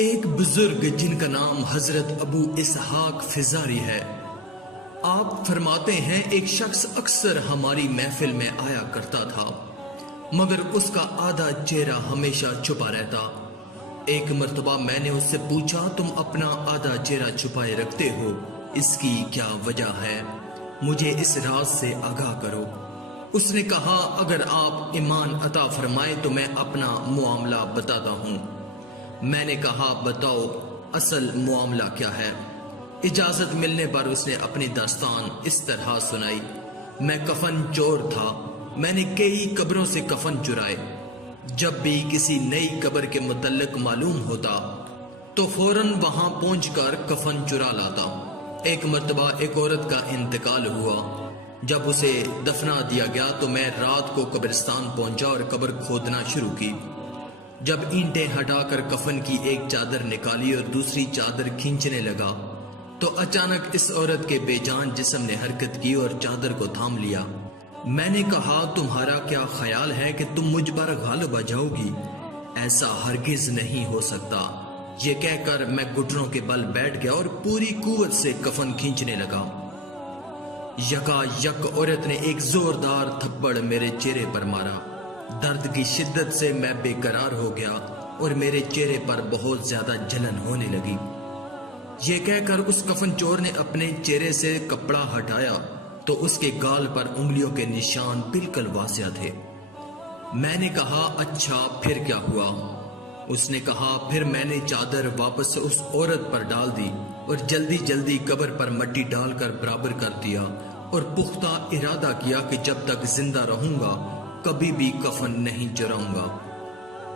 ایک بزرگ جن کا نام حضرت ابو اسحاق فزاری ہے، آپ فرماتے ہیں ایک شخص اکثر ہماری محفل میں آیا کرتا تھا مگر اس کا آدھا چہرہ ہمیشہ چھپا رہتا۔ ایک مرتبہ میں نے اس سے پوچھا، تم اپنا آدھا چہرہ چھپائے رکھتے ہو، اس کی کیا وجہ ہے؟ مجھے اس راز سے آگاہ کرو۔ اس نے کہا، اگر آپ ایمان عطا فرمائے تو میں اپنا معاملہ بتاتا ہوں۔ میں نے کہا، بتاؤ اصل معاملہ کیا ہے؟ اجازت ملنے پر اس نے اپنی داستان اس طرح سنائی۔ میں کفن چور تھا، میں نے کئی قبروں سے کفن چرائے۔ جب بھی کسی نئی قبر کے متعلق معلوم ہوتا تو فوراً وہاں پہنچ کر کفن چرا لاتا۔ ایک مرتبہ ایک عورت کا انتقال ہوا۔ جب اسے دفنا دیا گیا تو میں رات کو قبرستان پہنچا اور قبر کھودنا شروع کی۔ جب اینٹیں ہٹا کر کفن کی ایک چادر نکالی اور دوسری چادر کھینچنے لگا تو اچانک اس عورت کے بے جان جسم نے حرکت کی اور چادر کو تھام لیا۔ میں نے کہا، تمہارا کیا خیال ہے کہ تم مجھ پر غالب آ جاؤ گی؟ ایسا ہرگز نہیں ہو سکتا۔ یہ کہہ کر میں گھٹنوں کے بل بیٹھ گیا اور پوری قوت سے کفن کھینچنے لگا۔ یکا یک عورت نے ایک زوردار تھپڑ میرے چہرے پر مارا۔ درد کی شدت سے میں بے قرار ہو گیا اور میرے چہرے پر بہت زیادہ جلن ہونے لگی۔ یہ کہہ کر اس کفن چور نے اپنے چہرے سے کپڑا ہٹایا تو اس کے گال پر انگلیوں کے نشان بالکل واضح تھے۔ میں نے کہا، اچھا پھر کیا ہوا؟ اس نے کہا، پھر میں نے چادر واپس اس عورت پر ڈال دی اور جلدی جلدی قبر پر مٹی ڈال کر برابر کر دیا اور پختہ ارادہ کیا کہ جب تک زندہ رہوں گا کبھی بھی کفن نہیں چراؤں گا۔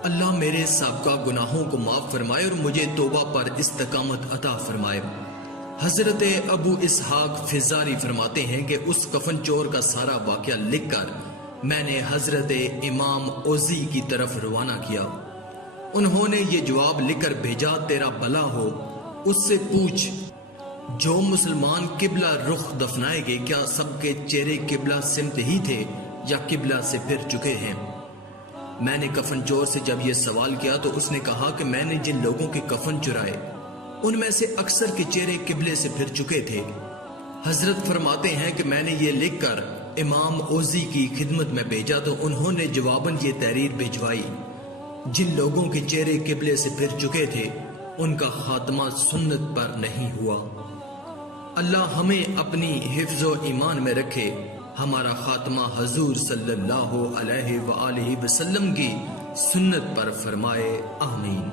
اللہ میرے سابقہ گناہوں کو معاف فرمائے اور مجھے توبہ پر استقامت عطا فرمائے۔ حضرت ابو اسحاق فزاری فرماتے ہیں کہ اس کفن چور کا سارا واقعہ لکھ کر میں نے حضرت امام اوزی کی طرف روانہ کیا۔ انہوں نے یہ جواب لکھ کر بھیجا، تیرا بھلا ہو، اس سے پوچھ جو مسلمان قبلہ رخ دفنائے گے کیا سب کے چہرے قبلہ سمت ہی تھے یا قبلہ سے پھر چکے ہیں؟ میں نے کفن چور سے جب یہ سوال کیا تو اس نے کہا کہ میں نے جن لوگوں کے کفن چرائے ان میں سے اکثر کے چہرے قبلے سے پھر چکے تھے۔ حضرت فرماتے ہیں کہ میں نے یہ لکھ کر امام اوزی کی خدمت میں بھیجا تو انہوں نے جواباً یہ تحریر بھجوائی، جن لوگوں کے چہرے قبلے سے پھر چکے تھے ان کا خاتمہ سنت پر نہیں ہوا۔ اللہ ہمیں اپنی حفظ و ایمان میں رکھے، ہمارا خاتمہ حضور صلی اللہ علیہ وآلہ وسلم کی سنت پر فرمائے، آمین۔